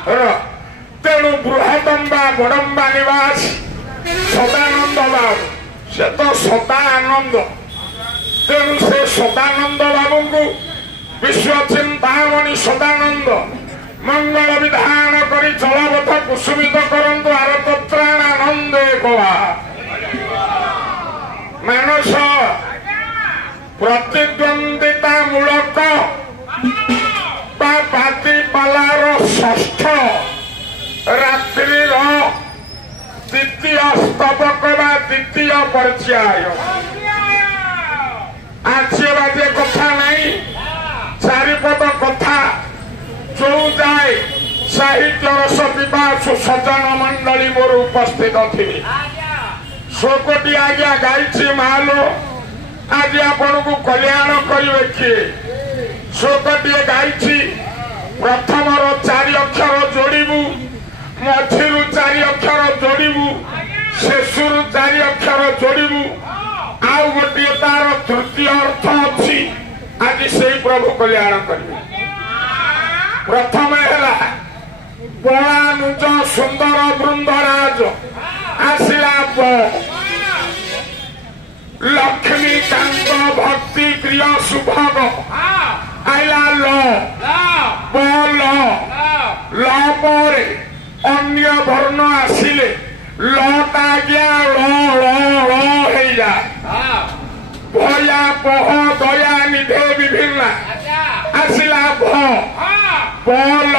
तेणु बृहदम्बा बड़म्बा निवास सदानंद बाबू से तो सदा आनंद तेणु से सदानंद बाबू को विश्व चिंतामणि सदानंद मंगल विधान करी चलपथ कुसुमित करंतु आरतत्राणानंद गोवा मानस प्रतिद्वंदिता मूलक पाती पालार षष्ठ रात्रि द्वितीय स्तबक द्वितीय पर्याय आज्य बाजे कथा नहीं चारिपद कथा जो जाए साहित्य रस विवाह सज्जन मंडली मोर उपस्थित थी शोकटी आज्ञा गाई मालो आज आपण को कल्याण करेंगे किए शोकटी गाई प्रथम चारि अक्षर जोड़ू मझिरू चारि अक्षर जोड़ू शेषु चारि अक्षर जोड़ू आउ गोटे तार तृतीय अर्थ अच्छी आज से प्रभु कल्याण करेंगे प्रथम है बड़ानुज सुंदर बृंदराज आसला लक्ष्मीकांत भक्ति प्रिय सुभग आइला अन्य वर्ण आसिले लता गया भया बह दया निधे विभिन्न आसला भल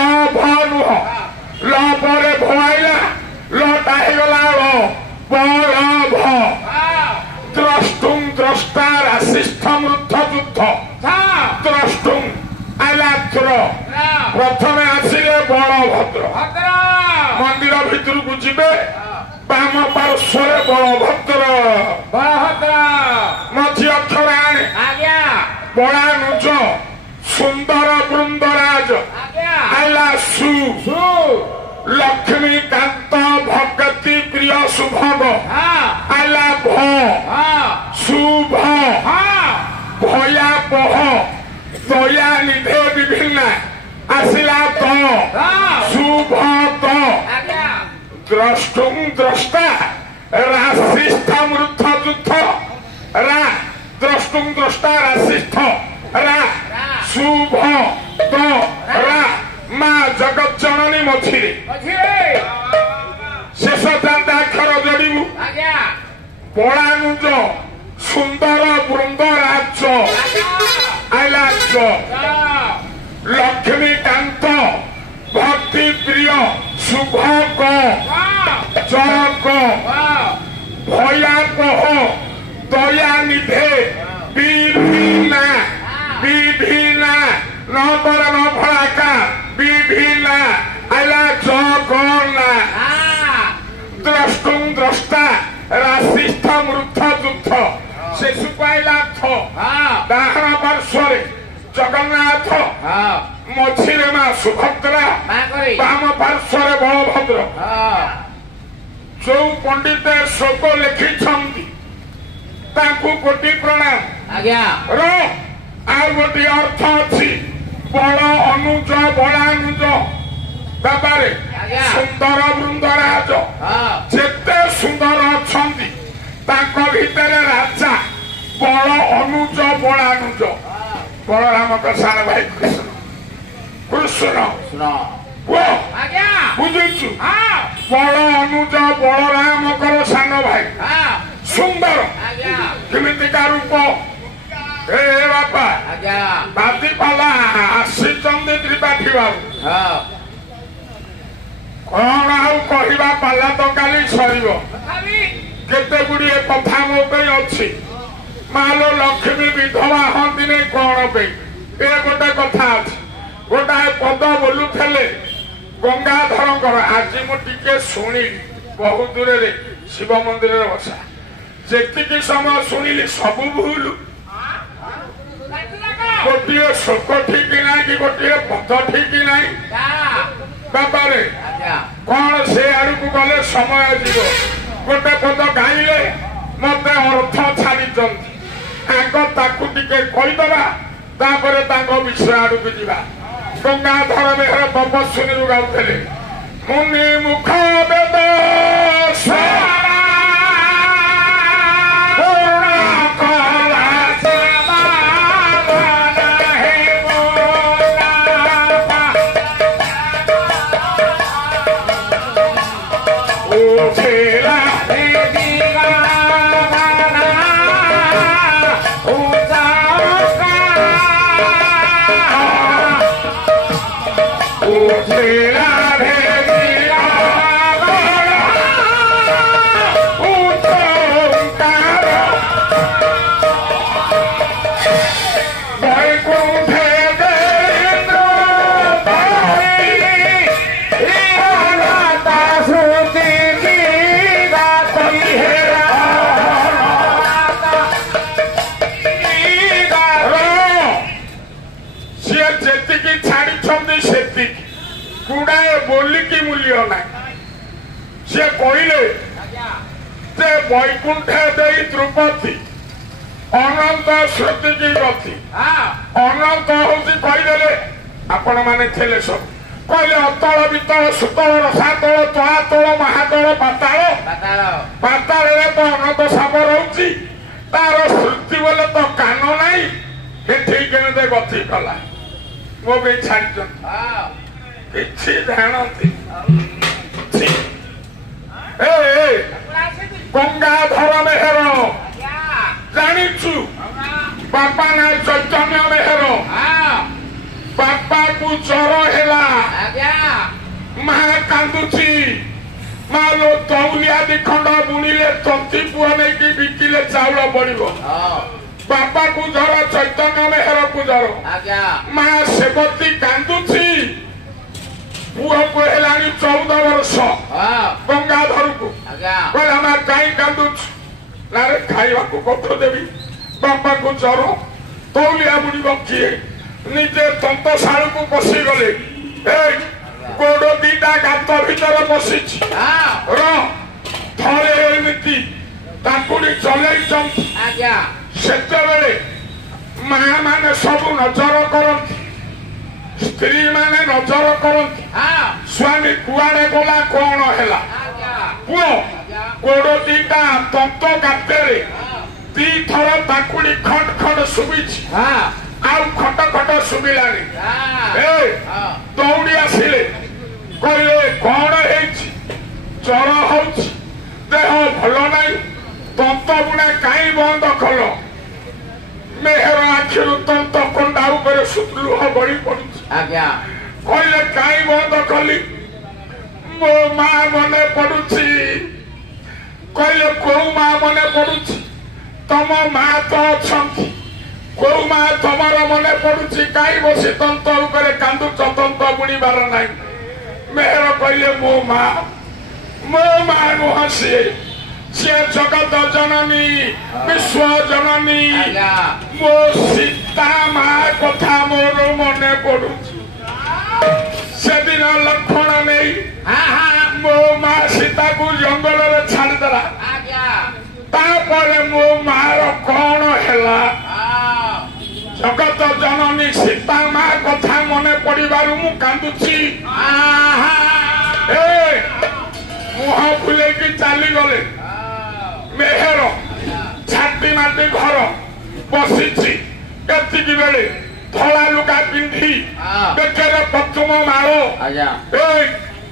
नुह ल पर भइला लता गला भ द्रष्टुम द्रष्टा राशिस्थ मृथ युद्ध द्रष्टुम आलात्र प्रथम आसिले बलभद्र मंदिर भितर को जीवे बाम पार्श्व बलभद्र मझी अक्षर आने बड़ानुज सुंदर बृंदराज आला सु लक्ष्मीकांत भगति प्रिय सुभग आला शुभ भया बह दया निधे विभिन्न आसला शुभ द्रष्टुम द्रष्टा राशिस्थ मृथ युद्ध द्रष्टुम द्रष्टा राशिस्थ शुभ माँ जगत जननी मझिरे शेष चांदाक्षर जोड़ू बड़ानुज सुंदर बृंदराज आइला लक्ष्मीकांत भक्ति प्रिय शुभक जग भयाबह दया निधे विभिन्ना नबर नफड़ाका विभिन्ना आइला जगन्ना द्रष्टुम द्रष्टा राशिस्थ मृथ युद्ध शेषु पाइला डाहण पार्श्व जगन्नाथ मझिरे मां सुभद्रा बाम पार्श्व बलभद्र जो पंडित शोक लिखिछंती ताकू कोटि प्रणाम आउ गोटे अर्थ अच्छी बड़ अनुज बड़ानुज बाबारे सुंदर बृंदराज जेते सुंदर अच्छी भितर राजा बड़ अनुज बड़ानुज बलराम का सारा भाई कृष्ण बुझुचु बड़ अनुज बलराम कर सान भाई सुंदर केमितिका रूप ए बापा बादी पाला आसी त्रिपाठी बाबू कौन आउ कहवा पाला तो काली सर केते गुड़िए कथा मो अच्छी मालो लक्ष्मी विधवा हंती नहीं कौन पे ए गोटे कथा अच्छी गोटाए पद बोलुले गंगाधर आज मुझे शुणी बहु दूर शिव मंदिर बसा जी समय शुणिली सबू भूल गोटे शोक ठीक ना कि गोटे पद ठीक ना बाबारे कौन से आड़ को गले समय जीव गोटे पद गाइले मत अर्थ छाड़ी आग ताकू टिके कहीदबा विषय आड़ को जा ଗଙ୍ଗାଧର ମେହେର ତପସ୍ୱିନୀରୁ ଗାଉଥିଲେ ମୁନି ମୁଖ ବେଦ से कहले वैकुंठे दे द्रुपदी अनंत श्रुति की गति अनंत हूँ कहीदे आपण मैंने थे सब कहले अतल वितल सुतल रसातल तलातल महातल पाताल पाताल तो अनंत साप रोचे तार श्रुति बोले तो कान नाई ठीक गति कला मो भी छाड़ कि जानती गंगाधर मेहर जानिचु बापा ना चैतन्य मेहर बापा को ज्वर है माँ कांदुची माँ लो तौलिया दिखंड बुणिले तंती पुआ नहीं कि बिकिले चाउल पड़ो बापा को ज्वर चैतन्य मेहर को ज्वर माँ सेवती कांदुची पुआ को हेलानी 14 वर्ष गंगाधर को कहीं कांदुच ना खाइबा को कथ देवी बापा को ज्वर तौलिया बुणीब किए निजे तंतशाल को पशि गले गोड़ दीटा गात भीतर पशि थे एमती चल माँ माने सब नजर करती स्त्री माने नजर करती स्वामी कुआड़े गला कौन है पुओ गोड़ दीटा तंत गाते दी थर ताकुड़ी खंड खंड शुभी आउ खट खट शुभिलानी दौड़ी आसिले कहले कौन है ज्वर हो देह भल नाई तंत बुणा कहीं बंद कल मेहर आखिर तंत कंडा लुह गड़ी पड़ी कहले कहीं बंद कली मो माँ मने पड़ुची कहले कौ माँ मने पड़ुची तम माँ तो अच्छा कौ माँ तुमर मने पड़ुची कहीं बसी तंत कांदुच तंत बुणीबार ना मेहर कहले मो माँ नुह सी सी जगत जननी विश्व जननी मो सीता माँ कथा मोर मने पड़ुची से दिन लक्षण नहीं मो माँ सीता को जंगल में छाड़देला मो मार कौन है जगत जननी सीता माँ कथा मने पड़ू मु कांदुची मुह फुले की चली गले मेहर छाती माटी घर बसी बेले धला लुगा पिंधि बेकर पथुम माड़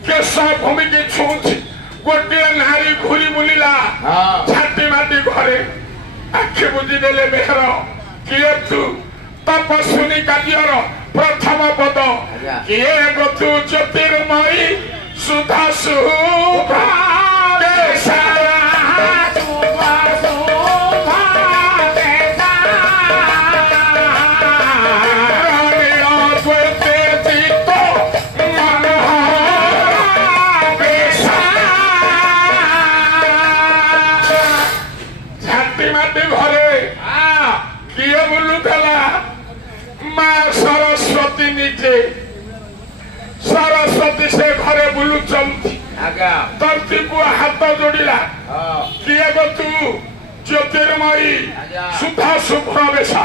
केश भूमि की छुची गोटे नारी घूरी बुलिला छाती माटी घरे आखि बुझीदेले मेहर किए तू तपस्विनी कार्यर प्रथम पद किए गतु ज्योतिर्मयी सुधा सुभा सरस्वती से घरे बुलुचंती धरती को हाथ जोड़िला किए गो तू ज्योतिर्मयी सुधा शुभ्र बेशा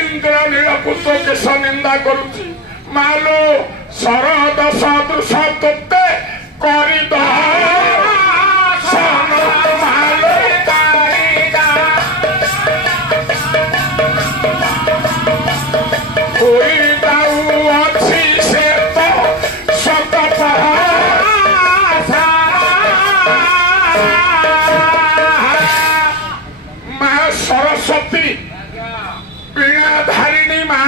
इंद्र नीलकुंत केश निंदा करुची ମାଲୋ ଶରଦ ସଦୃଶ ତୋତେ କରିଦ ସରସ୍ୱତୀ ବୀଣା ଧାରିଣୀ ମା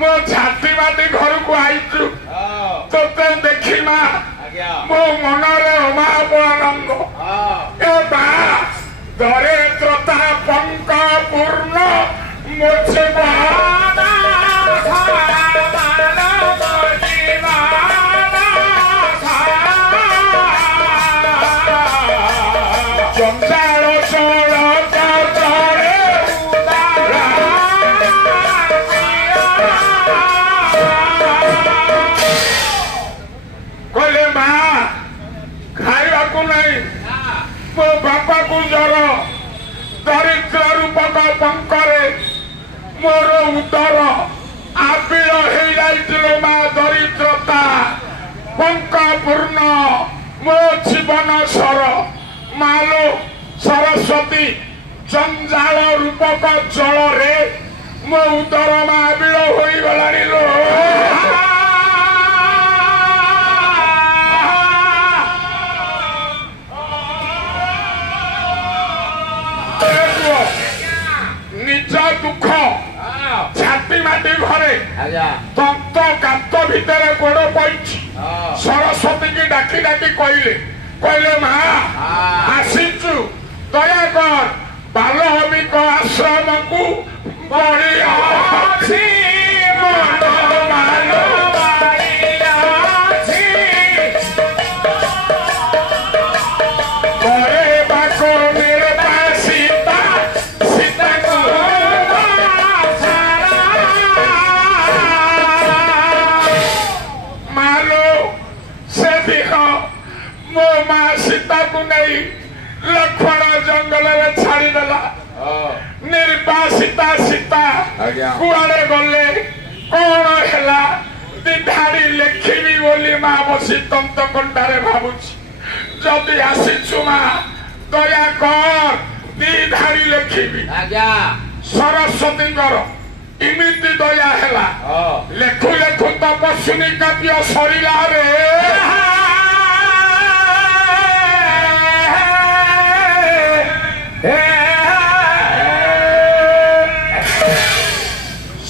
ମୋ ଛାତି ମାଟି ଘରକୁ ଆଇଛୁ ତୋତେ ଦେଖି ମା ମୋ ମନରେ ଅଭାବ ଆନନ୍ଦ ଏ ମା ଦରିଦ୍ରତା ପଙ୍କ ପୂର୍ଣ୍ଣ ମୋଚିବ ଜଞ୍ଜାଳ ଚଳ କହିଲେ ମା ଖାଇବାକୁ ନାହିଁ ମୋ ବାପାକୁ ଜର ଦରିଦ୍ର ରୂପକ ପଙ୍କରେ ମୋର ଉଦର ଆବିଳ ହେଇଯାଇଥିଲ ମା ଦରିଦ୍ରତା ପଙ୍କ ପୂର୍ଣ୍ଣ ମୋ ଜୀବନ ସର ମାଲୋ ସରସ୍ୱତୀ ଜଞ୍ଜାଳ ରୂପକ ଜଳରେ ମୋ ଉଦର ମା ଆବିଳ ହୋଇଗଲାଣି ଲୋ ନିଜ ଦୁଃଖ ଛାତି ମାଟି ଘରେ ତନ୍ତ ଗାତ ଭିତରେ ଗୋଡ ପଇଛି ସରସ୍ୱତୀକି ଡାକି ଡାକି କହିଲେ ମା ଆସିଛୁ ଦୟାକର ବାଲ୍ମୀକ ଆଶ୍ରମକୁ ବଳି ଅଛି ମୋ ମା ସୀତାକୁ ନେଇ ଲକ୍ଷ୍ମଣ ଜଙ୍ଗଲରେ ଛାଡ଼ିଦେଲା ନିର୍ବାସିତା ସୀତା କୁଆଡେ ଗଲେ କଣ ହେଲା ଦିଧାଡ଼ି ଲେଖିବି ବୋଲି ମା ବସି ତନ୍ତ କଣ୍ଟାରେ ଭାବୁଛି ଯଦି ଆସିଛୁ ମା ଦୟା କର ଦିଧାଡ଼ି ଲେଖିବି ସରସ୍ୱତୀଙ୍କର ଇମିତି ଦୟା ହେଲା ଲେଖୁ ଲେଖୁ ତପସ୍ୱିନୀ କାବ୍ୟ ସରିଲାରେ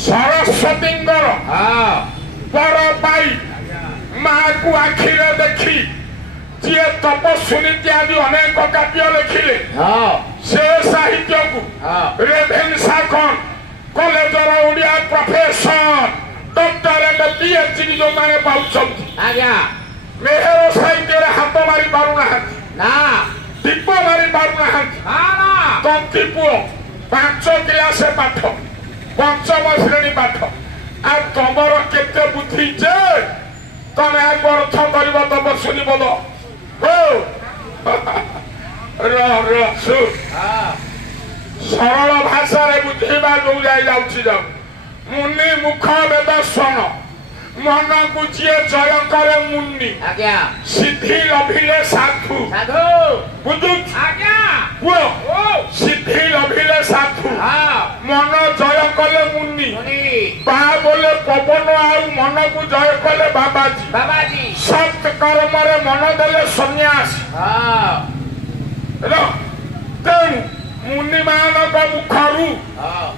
ସରସ୍ୱତୀଙ୍କର ବର ପାଇ ମାକୁ ଆଖିରେ ଦେଖି ଯିଏ ତପସ୍ୱିନୀ ଇତ୍ୟାଦି ଅନେକ କାବ୍ୟ ଲେଖିଲେ ସେ ସାହିତ୍ୟକୁ ରେଭେନ୍ସା କଲେଜର ଓଡ଼ିଆ ପ୍ରଫେସର ଡକ୍ଟରେଟ PhD ଯୋଉମାନେ ପାଉଛନ୍ତି ମେହେର ସାହିତ୍ୟରେ ହାତ ମାରି ପାରୁନାହାନ୍ତି ଦୀପ ମାରି ପାରୁନାହାନ୍ତି ତନ୍ତୀ ପୁଅ 5 କ୍ଲାସ ପାଠ ପଞ୍ଚମ ଶ୍ରେଣୀ ପାଠ ଆଉ ତମର କେତେ ବୁଦ୍ଧି ଯେ ତମେ ଆକୁ ଅର୍ଥ କରିବ ତପସ୍ୱିନୀ ବୋଧ ସରଳ ଭାଷାରେ ବୁଝେଇବା ଯୋଉ ଯାଉଛି ଯାଉ ମୁନି ମୁଖ ବେଦ ଶୁଣ ମନକୁ ଯିଏ ଜୟ କରେ ମୁନି ସିଦ୍ଧି ଲଭିଲେ ସାଧୁ ବୁଝୁଛୁ ସିଦ୍ଧି ଲଭିଲେ ସାଧୁ ମନ ଜୟ କଲେ ମୁନି ବା ବୋଲେ ପବନ ଆଉ ମନକୁ ଜୟ କଲେ ବାବାଜୀ ସତ୍ କର୍ମରେ ମନ ଦେଲେ ସନ୍ନ୍ୟାସୀ ତେଣୁ ମୁନି ମାନଙ୍କ ମୁଖରୁ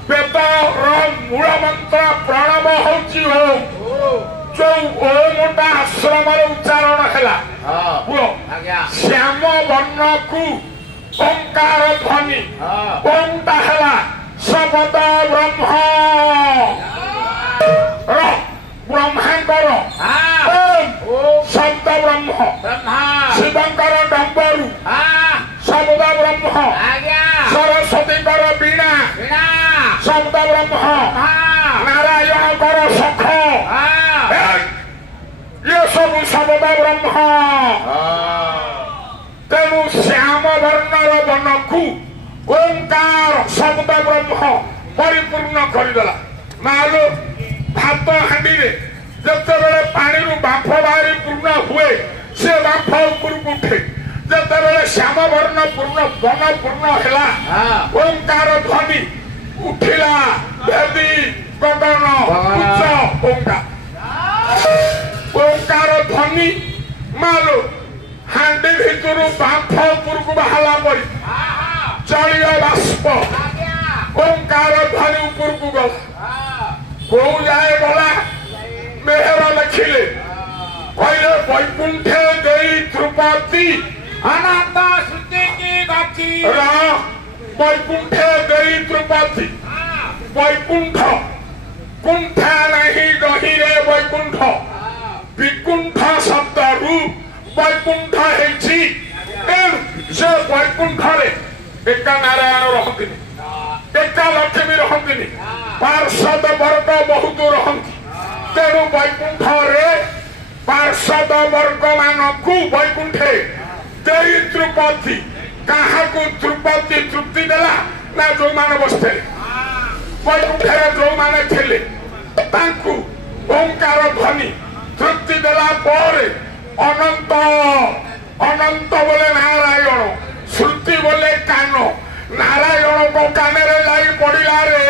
ବେଦର ମୂଳ ମନ୍ତ୍ର ପ୍ରଣବ ହଉଛି ଓମ୍ ଯୋଉ ଓମଟା ଆଶ୍ରମରେ ଉଚ୍ଚାରଣ ହେଲା ଶ୍ୟାମ ବର୍ଣ୍ଣକୁ ଓଙ୍କାର ଧ୍ୱନି ଓମଟା ହେଲା ଶବଦ ବ୍ରହ୍ମ ବ୍ରହ୍ମାଙ୍କର ଶବ୍ଦ ବ୍ରହ୍ମ ଶିବଙ୍କର ଡମ୍ବରୁ ଶବ୍ଦ ବ୍ରହ୍ମ ସରସ୍ୱତୀଙ୍କର ବୀଣା ଶବ୍ଦ ବ୍ରହ୍ମ ନାରାୟଣଙ୍କର ଶଖ ଇଏ ସବୁ ଶବ୍ଦ ବ୍ରହ୍ମ ତେଣୁ ଶ୍ୟାମ ବର୍ଣ୍ଣର ବନକୁ ଓଙ୍କାର ଶବ୍ଦ ବ୍ରହ୍ମ ପରିପୂର୍ଣ୍ଣ କରିଦେଲା ମାଲୋ ଭାତ ହାଣ୍ଡିରେ पानी बांफ बाहरी पूर्ण हुए से बांफ उपरକୁ उठे ଯେତେବେଳେ ଶ୍ୟାମ ବର୍ଣ୍ଣ ପୂର୍ଣ୍ଣ ବନ ପୂର୍ଣ୍ଣ ହେଲା ଓଙ୍କାର ଧ୍ୱନି ଉଠିଲା ବେଦୀ ଗଗନ ଉଚ୍ଚ ଓଙ୍କାର ଧ୍ୱନି ମାଲୋ ହାଣ୍ଡି ଭିତରୁ ବାମ୍ଫ ଉପରକୁ ବାହାରିଲା ପରି ଜଳୀୟ ବାଷ୍ପ ଓଙ୍କାର ଧ୍ୱନି ଉପରକୁ ଗଲା କୋଉ ଯାଏ ଗଲା ମେହେର ଲେଖିଲେ କହିଲେ ବୈକୁଣ୍ଠେ ଦେଇ ଧ୍ରୁପଦୀ अनंत श्रुति की गति वैकुंठे देई द्रौपदी वैकुंठ कुंठा नहीं गहिरे वैकुंठ विकुंठ शब्द रु वैकुंठ हेछि से वैकुंठ रे एका नारायण रहंतिनी एका लक्ष्मी रहंतिनी पार्षद वर्ग बहुत रहंती तेणु वैकुंठ रे पार्षद वर्ग मानकु वैकुंठे द्रुपदी क्या द्रुपदी तृप्ति देला ना जो मैंने बसते वैकुंठे जो मैंने थे ओंकार ध्वनि तृप्ति देला पर अनंत अनंत बोले नारायण श्रुति बोले कान नारायण को कान रे लाई पड़ा रे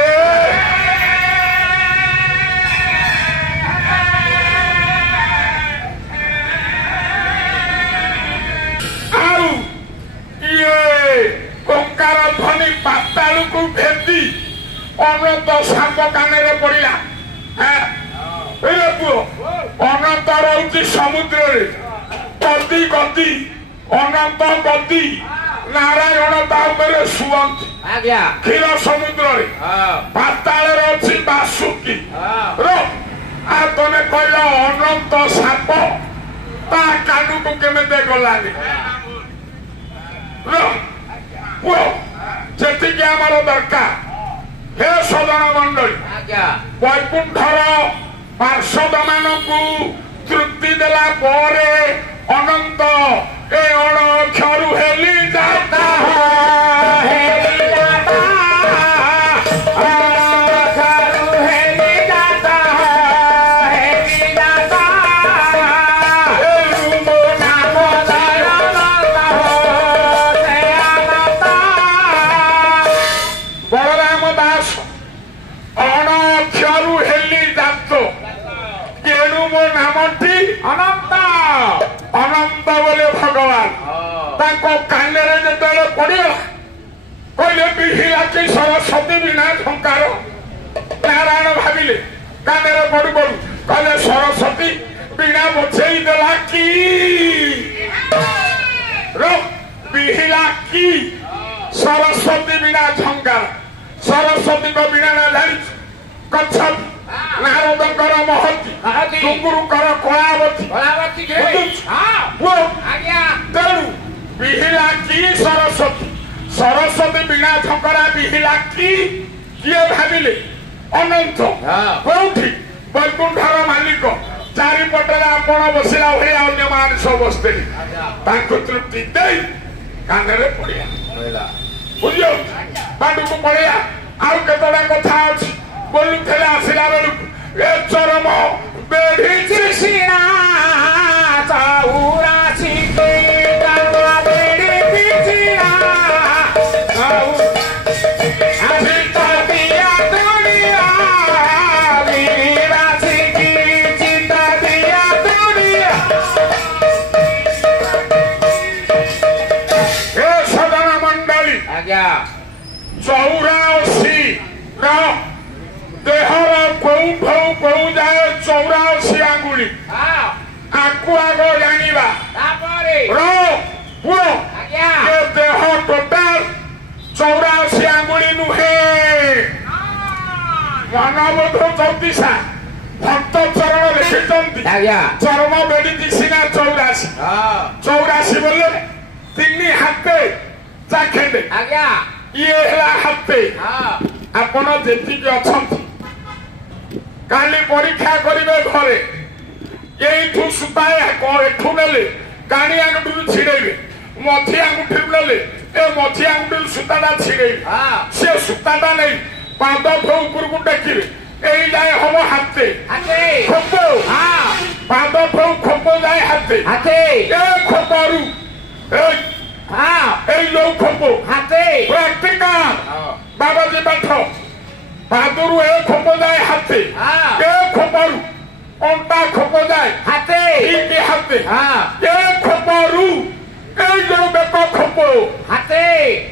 ओंकार ध्वनि पाताल को भेदी अनंत साप कान पड़ा पुओ अनंत रही समुद्र गदी गदी अनंत गदी नारायण शुअंती क्षीर समुद्र पाताल अच्छी बासुकी तमें कहल अनंत साप ता कान को केमे गलानी जी आमर दरकार हे सदन मंडली वैकुंठर पार्षद मानक तृप्ति देला परे अनंत ए अणक्षरु हेली जाता अनंत अनंत बोले भगवान कान जो पड़ा कहले बिहिला कि सरस्वती बिना झंकार नारायण भाविले कान पड़ू पड़ू कहले सरस्वती बिना बोझेई देला कि बिहिला कि सरस्वती बिना झंकार सरस्वती को बिना ना जानी कच्छप नारदकर महती डुंगुरुकर कलावती तेणु बिहिला कि सरस्वती सरस्वती बिना झंकरा बिहिला कि किए भाविले अनंत कोठी वैकुंठर मालिक चारिपटे आपण बसिला भाई अन्य मान सब बसते तृप्ति दे कान पड़िया बुझ बाटू को पड़िया आउ केतटा कथा अच्छी बोलू थे आसला बेलू ए चरम बेढ़ी कृष्णा चौरासी सदन मंडली चौरासी देहर कौठौ कौ जाए 84 आंगुली आकु आग जानिबा देह टोटाल 84 आंगुली नुहे मनबोध 34 भक्त चरण लिखिଛନ୍ତି चरम बेड़ी सीना 84 बोले 3 हाथे चाखेंडे ये है हाथे आपण जेति अछंती काली परीक्षा करिवे घरे एठू सुताए एठू नेले कानी आंगुठी छिड़ेबे मथी आंगुठी नेले ए मथी आंगुठी सुताटा छिड़ेबे से सुताटा नहीं पाद ऊपर को टेकिबे এই যায় হব হাতে হাতে খোপ হ্যাঁ পাদ ঠৌ খোপ যায় হাতে হাতে এ খোপরু হ্যাঁ এই লোক খোপ হাতে প্রাক্টিকাল বাবাজি পাঠ পাদରୁ ଏ ଖୋପ যায় ହାତେ হ্যাঁ ଏ ଖୋପରୁ ଅଣ୍ଟା ଖୋପ যায় হাতে ଇକି ହାତେ হ্যাঁ ଏ ଖୋପରୁ এই ଯୋଉ ବେକ ଖୋପ হাতে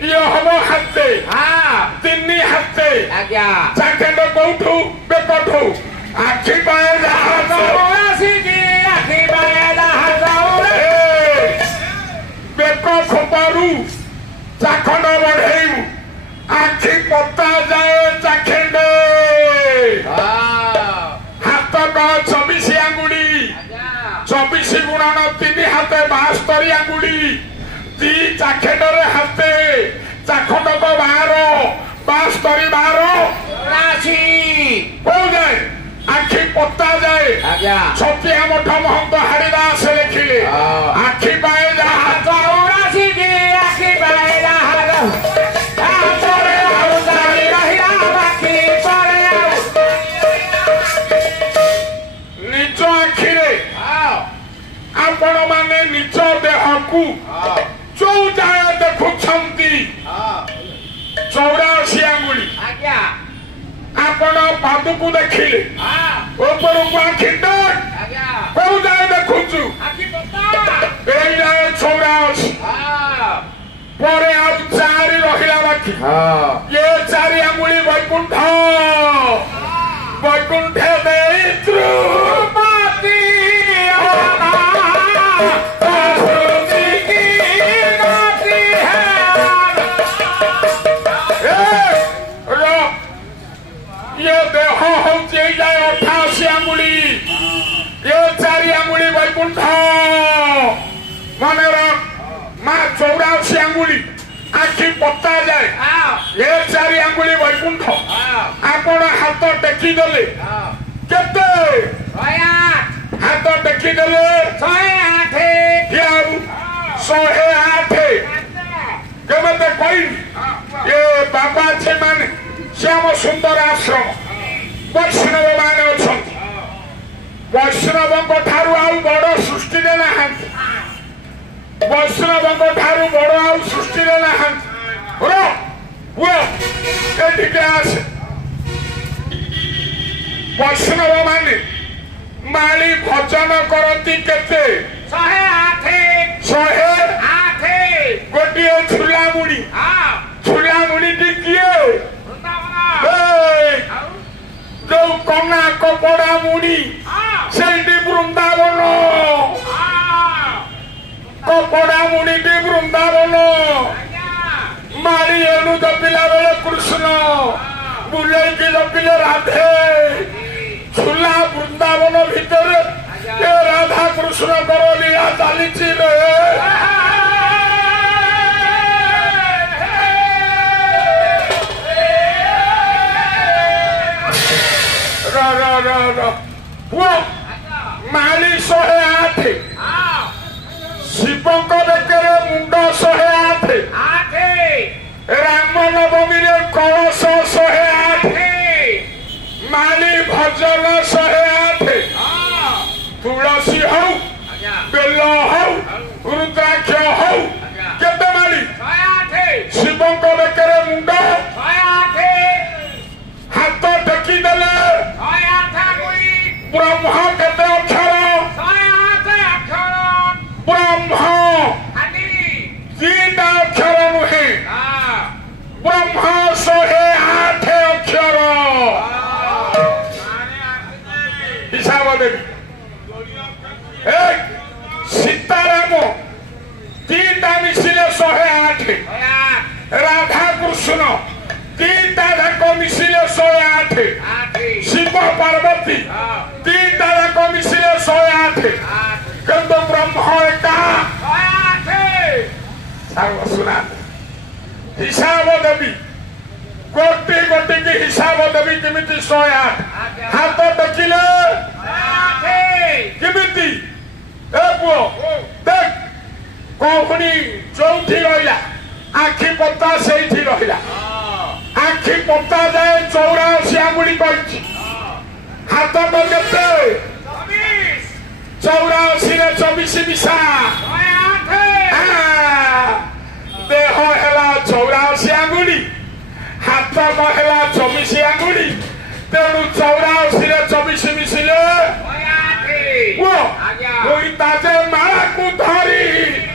ଇଏ ହବ ହାତେ হ্যাঁ ତିନି ହାତେ আজ্ঞা ଚାଖେଣ୍ଡ କୋଉଠୁ ବେକଠୁ ଆଖି ପାଏ ଜାହାଜ ଆସିକି ଆଖି ବାଏଲା ହାତ ବେକ ଖୋପରୁ ଚାଖଣ୍ଡ ବଢେଇବୁ ଆଖି ପତା ଯାଏ ଚାଖେଣ୍ଡ ହାତକ 24 ଆଙ୍ଗୁଳି 24 ଗୁଣନ 3 ହାତେ 72 ଆଙ୍ଗୁଳି ଦି ଚାଖେଣ୍ଡରେ ହାତେ ଚାଖଣ୍ଡକ 12 72 12 ରାଶି କୋଉ ଯାଏ ଆଖି ପତା ଯାଏ ଆଜ୍ଞା ଛତିଆ ମଠ ମହନ୍ତ ହାରିଦାସ ଲେଖିଲେ ଆଖି ପାଏ ଜାହାଜ ଆସିକି ଆଖି ବାଏଲା ହାତ ତାପରେ ଆଉ ଚାଲି ରହିଲା ବାକି ପରେ ଆଉ ନିଜ ଆଖିରେ ଆପଣ ମାନେ ନିଜ ଦେହକୁ ଯୋଉ ଯାଏ ଦେଖୁଛନ୍ତି 84 ଆଙ୍ଗୁଳି ଆଜ୍ଞା ଆପଣ ପାଦକୁ ଦେଖିଲେ ହଁ ଉପରକୁ ଆଖି ଡଟ୍ ଆଜ୍ଞା କୋଉ ଯାଏ ଦେଖୁଛୁ ଆଖି ପତା ଏଇ ଯାଏ 84 ହଁ ପରେ ଆଉ 4 ରହିଲା ବାକି ଏ 4 ଆଙ୍ଗୁଳି ବୈକୁଣ୍ଠ ବୈକୁଣ୍ଠେ ଦେଇ ତ୍ରୁପତି ये देह हूँ जाए 88 आंगुली ये 4 आंगुली वैकुंठ मन रख माँ 84 आंगुली आखि पता जाए ये 4 आंगुली वैकुंठ आपण हाथ टेकी देले केते हाथ टेकी देले 108 केमते कोई ये बाबा जी माने श्याम सुंदर आश्रम वैष्णव मान अच्छा वैष्णव ठारू आउ बड़ सृष्टि ना वैष्णव ठारू बड़ आउ सृष्टि ना आस वैष्णव माने माली भजन करती केते 108 गोटे झुला मुड़ी किए जो कना कपड़ा मुड़ी से वृंदावन कपड़ा मुड़ी वृंदावन मारी एणु जपिला बेले कृष्ण बुले जपिले राधे झुला वृंदावन भितर राधा कृष्ण कर लीला चली माली 108 शिव बेकरे मुंड 108 राम नवमी कलश 108 माली भजन 108 तुलसी हौ बेल हौ रुद्राक्ष हौ केते माली शिव बेकरे मुंड हाथ टेकी देले ब्रह्म केते अक्षर ब्रह्म 3 अक्षर नुहे ब्रह्म 108 अक्षर हिसाब देवी सीताराम 3टा मिसिले 108 राधा कृष्ण 3टा जाक मिसिले 108 शिव पार्वती 3टा जाक मिसिले 108 किंतु ब्रह्म एका सुना हिसाब देवी गोटी गोटी की हिसाब देवी किमिति 108 हाथ देखिले किमिति ए पुओ देख कोहुनी चौथी रहिला आखि पत्ता सेठी रहिला आखि पत्ता जाए 84 आंगुली कहिछि हाथ तो केते 84 रे 24 मिसा देह हेला 84 आंगुली हाथ हेला 24 आंगुली तेणु 84 रे 24 मिसिले वो कोई ताजे माला को धरी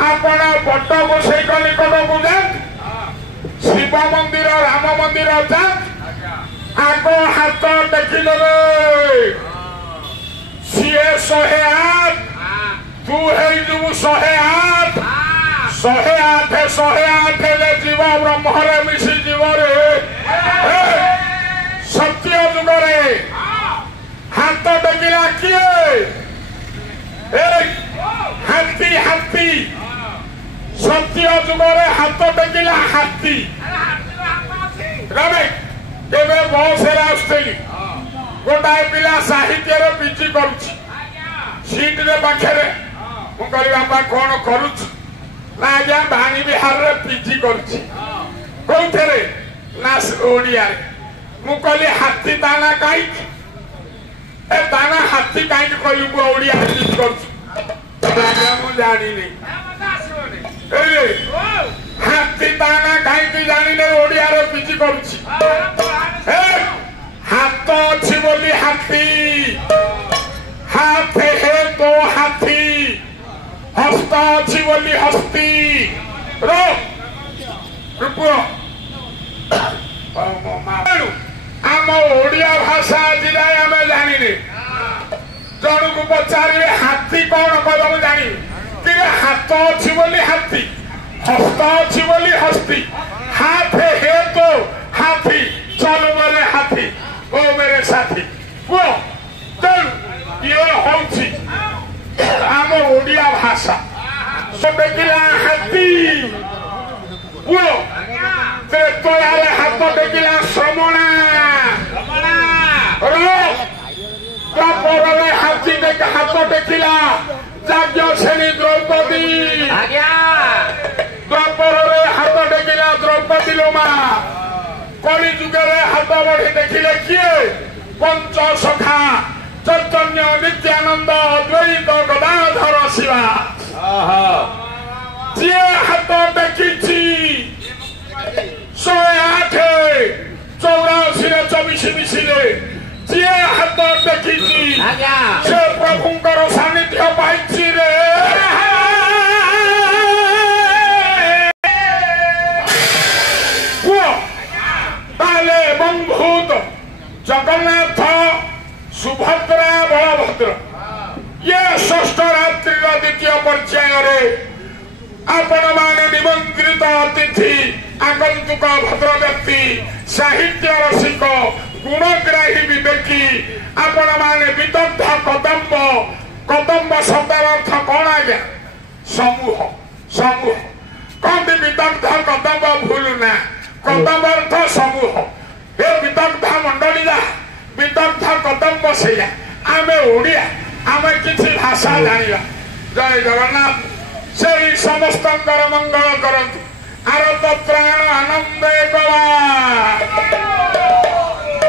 आपण बट गोसाई निकट को जा शिव मंदिर राम मंदिर जा आग हाथ देखिले सीए 108 तू है 108 108 ले जीव ब्रह्मरे मिसी जीव रे सत्य जुग रे हाथ देखिला किए हाथी हाथी सत्य जुगरे हाथ टेकिला हाथी रमे बहुत सारा आसुली गोटाए पिला साहित्य पीजी करुची सीट रे पाखे मुझे बापा कौन करुच ना आज्ञा भाणी बिहार रे पीजी करुची कौथे ना ओडिया मु कहली हाथी दाना कहीं ए दाना हाथी कहीं कहलु ओडिया पीजी करुच मु जानी नहीं हाथी दाना कहीं जानी ओडिया पीजी करुची हाथ अच्छी बोली हाथी हाथ है तो हाथी हस्त अच्छी बोली हस्ती आम ओडिया भाषा आज आम जानी जन को पचारे हाथी कौन कह जानी कि हाथ अच्छी बोली हाथी हस्त अच्छी बोली हस्ती हाथ है तो हाथी चलो मेरे हाथी ओ मेरे साथी वो चल ये होची आम ओडिया भाषा सब देखिला हाथी वो तो यार हाथ देखिला श्रमणा रे हाथी देख हाथ देखिला जाज्ञ श्रेणी द्रौपदी द्वापर रे हाथ देखिला द्रौपदी लोमा कली जुगे हाथ बढ़ी देखिले किए पंच सखा चैतन्य नित्यानंद अद्वैत गदाधर शिवा जी हाथ देखी 108 84 रे 24 मिसिले जी हाथ देखी से प्रभुंकर सानिध्य पाई रे भूत जगन्नाथ सुभद्रा बलभद्र ये षष्ठ रात्रि द्वितीय पर्याय आपण माने निमंत्रित अतिथि आगंतुक भद्र व्यक्ति साहित्य रसिक गुणग्राही विवेकी आपण माने विदग्ध कदम्ब कदम्ब शब्दर अर्थ कौन आज्ञा समूह समूह कौन विदग्ध कदम्ब भूल ना कदम्ब अर्थ समूह विदग्ध मंडली जा विदग्ध कदम्ब से आमे ओडिया आमे किसी भाषा जानिबा जय जगन्नाथ से समस्त मंगल करंतु आरत प्राण आनंद